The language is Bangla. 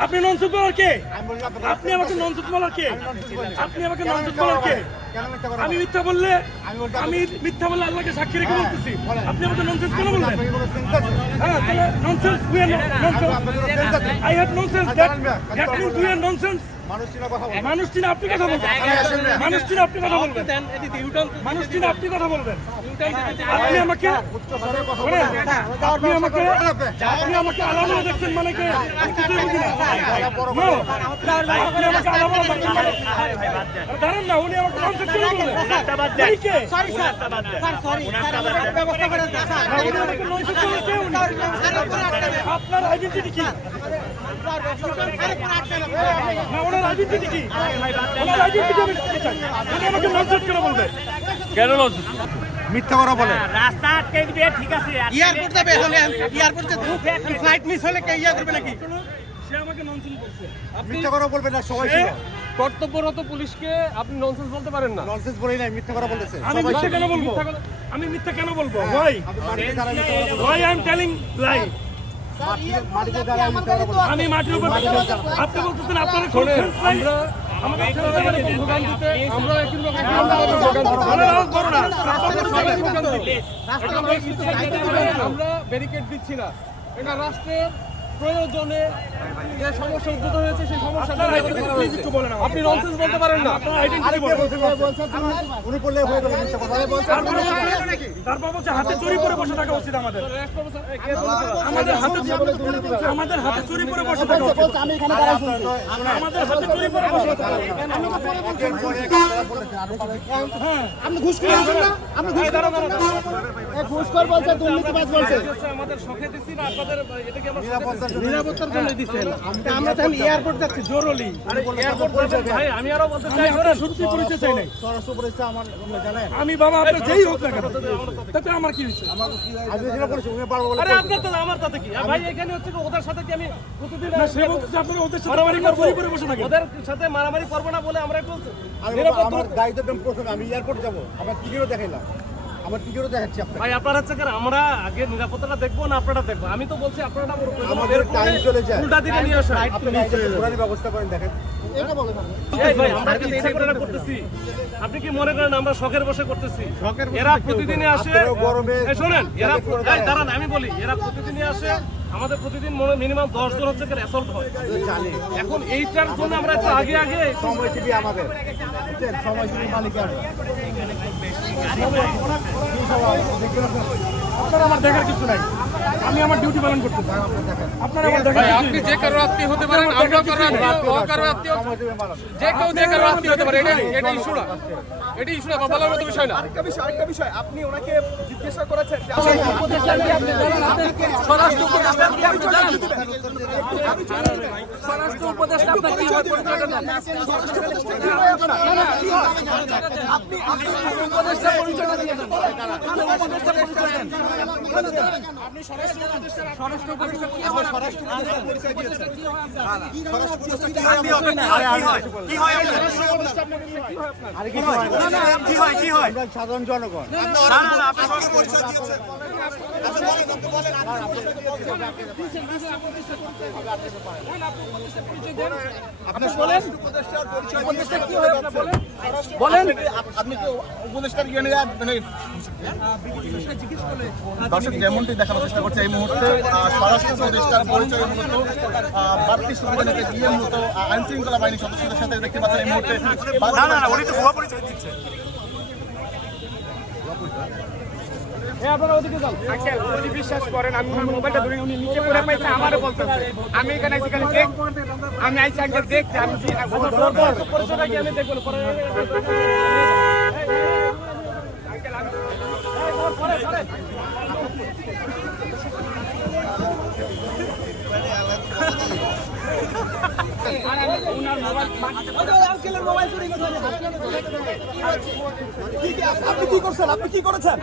আপনি ননসুট বলার কে? আপনি আমাকে ননসুট বলার কে। আপনি আমাকে মিথ্যা বলার কে? আমি মিথ্যা বললে আমি মিথ্যা বললে আল্লাহকে সাক্ষী রেখে হ্যাঁ, বলতেছি। আপনি আমাকে ননসেন্স কেন কোনো হ্যাঁ তাহলে nonsense we are nonsense? I have nonsense that that means we are nonsense মানুষ চিনা কথা বলেন। মানুষ চিনে আপনি কথা বলবেন। মানুষ চিনে আপনি কথা বলবেন। মানুষ চিনে আপনি কথা বলবেন। আপনি আমাকে। আপনি আমাকে আপনি। আমাকে আলামত দেখছেন মানে কি? মানে না, উনি আমাকে আপনার আইডেন্টিটি কি? কেন ননসেন্স মিথ্যা কথা বলেন। রাস্তা আটকে দিয়ে ঠিক আছে এয়ারপোর্ট যাবে এখন এয়ারপোর্ট ফ্লাইট মিস হলে কে ইয়া করবে নাকি সে আমাকে ননসেন্স বলছে মিথ্যা কথা বলবেন না, সবাই। কর্তব্যরত পুলিশকে আপনি ননসেন্স বলতে পারেন না Nonsense বলেই নাই, মিথ্যা কথা বলেছে। আমি মিথ্যা কেন বলব আমি মিথ্যা কেন বলব why. Why I am telling lie. আমি মাটির উপর আপনি বলতেছেন আপনার আমরা আমরা একই রকম একই রকম ভোগান্তিতে আওয়াজ করো না আপনাদের সবাই ভোগান্তিতে। আমরা আমরা ব্যারিকেড দিচ্ছি না। এটা রাষ্ট্রের প্রয়োজনে যে সমস্যা উদ্ভূত হয়েছে সেই আমাকে। আপনি ননসেন্স বলতে পারেন না। উনি বললে হয়ে গেল তারপর বলছে হাতে চুরি করে বসে থাকা উচিত আমাদের? আমাদের হাতে আমাদের হাতে চুরি করে বসে থাকা উচিত আমাদের হাতে চুরি করে বসে থাকা পর বলেছেন। আপনি ঘুষ করে না? আপনি ঘুষ করে আছেন না? এ ঘুষ কর বলছে দুর্নীতিবাজ বলছে। আমাদের শখে দিচ্ছি না আপনাদের এটা কি আমরা নিরাপত্তার জন্য- নিরাপত্তার দিচ্ছেন। আমরা তো এয়ারপোর্ট যাচ্ছি জরুরি। এয়ারপোর্ট ভাই আমি আরও বলতে চাই আপনার সত্যি পরিচয় চাই নাই। স্বরাষ্ট্র উপদেষ্টা আমার জানেন। আমি বাবা আপনার যেই হোক না কেন। তাতে আমার কি হয়েছে? আমি যেটা বলেছি উনি বারবার বলে আরে আপনার তো আমার তাতে কি? ভাই এখানে হচ্ছে কি ওদের সাথে কি আমি প্রতিদিন না সে বলতেছে আপনারা ওদের সাথে বাড়ি ঘর চুরি বসে থাকেন ওদের সাথে মারামারি করব না বলে আমরা একটু আমি আমার একদম প্রথমে আমি এয়ারপোর্ট যাব। আমার টিকিটও দেখাইলাম। আমার টিকিটও দেখাচ্ছি আপনাকে। ভাই আপনার হচ্ছে আমরা আগে নিরাপত্তাটা দেখব না আপনারা দেখব? আমি তো বলছি আপনারা আমাদের time চলে যায়। উল্টা দিকে নিয়ে আসেন। আপনি ঘোরার ব্যবস্থা করেন দেখেন। এই ভাই আমরা কি ইচ্ছা করে করতেছি আপনি কি মনে করেন আমরা শখের বসে করতেছি এরা প্রতিদিনই আসে। গরমে- শোনেন এরা দাঁড়ান। আমি বলি এরা প্রতিদিনই আসে। আমাদের প্রতিদিন মিনিমাম দশ জন হচ্ছে অ্যাসল্ট হয়। এখন এইটার জন্য আমরা একটু আগে আগে সময় টিভি আমাদের। সময় টিভি মালিক আপনারা আমার দেখার কিছু নাই। আমি আমার ডিউটি পালন করতেছি। আপনারা আমার দেখার আপনি যে কারও আত্মীয় হতে পারেন আমরা কারও আত্মীয় ও কারও আত্মীয় যে কেউ যে কারও আত্মীয় হতে পারে এটা এটা ইস্যু না। এটা ইস্যু না বা বলার মতো বিষয় না। আরেকটা বিষয় আরেকটা বিষয়। আপনি ওনাকে জিজ্ঞাসা করেছেন যে স্বরাষ্ট্র উপদেষ্টা কি আপনি জানেন। স্বরাষ্ট্র উপদেষ্টা আপনার কি হয় পরিচয়টা দেন আপনি আপনি উপদেষ্টা পরিচয় সাধারণ জনগণ আপনি বলেন উপদেষ্টার পরিচয় কি হয় আপনি বলেন। বলেন। আপনি উপদেষ্টার ইয়ে মানে দর্শক যেমনটি দেখানোর চেষ্টা করছে এই মুহূর্তে স্বরাষ্ট্র উপদেষ্টার পরিচয় মূলত বাড়তি সুবিধা দিয়ে মূলত আইন শৃঙ্খলা বাহিনীর সদস্যদের সাথে দেখতে পাচ্ছেন এই মুহূর্তে না না না উনি তো পরিচয় দিচ্ছে। বিশ্বাস করেন আমি মোবাইলটা ধরে উনি নিচে পড়ে পাইছে আমারও বলতেছে আমি এখানে দেখ আমি আগে দেখতে আমি আমি দেখব না। পরে আপনি কি করছেন? আপনি কি করেছেন?